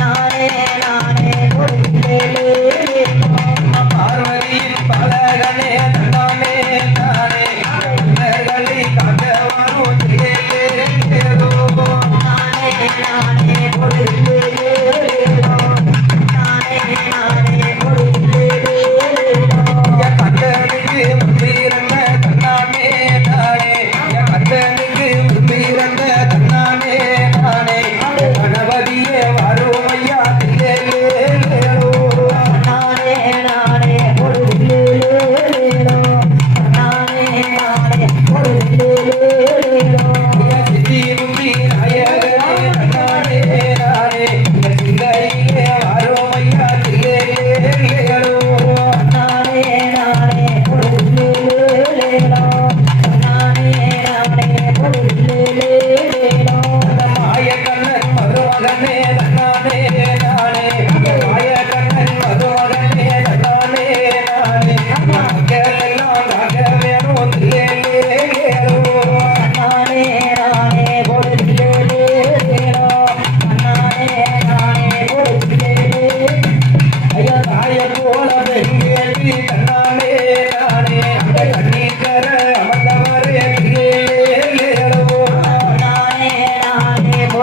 நானே நானே கொடுத்தேனே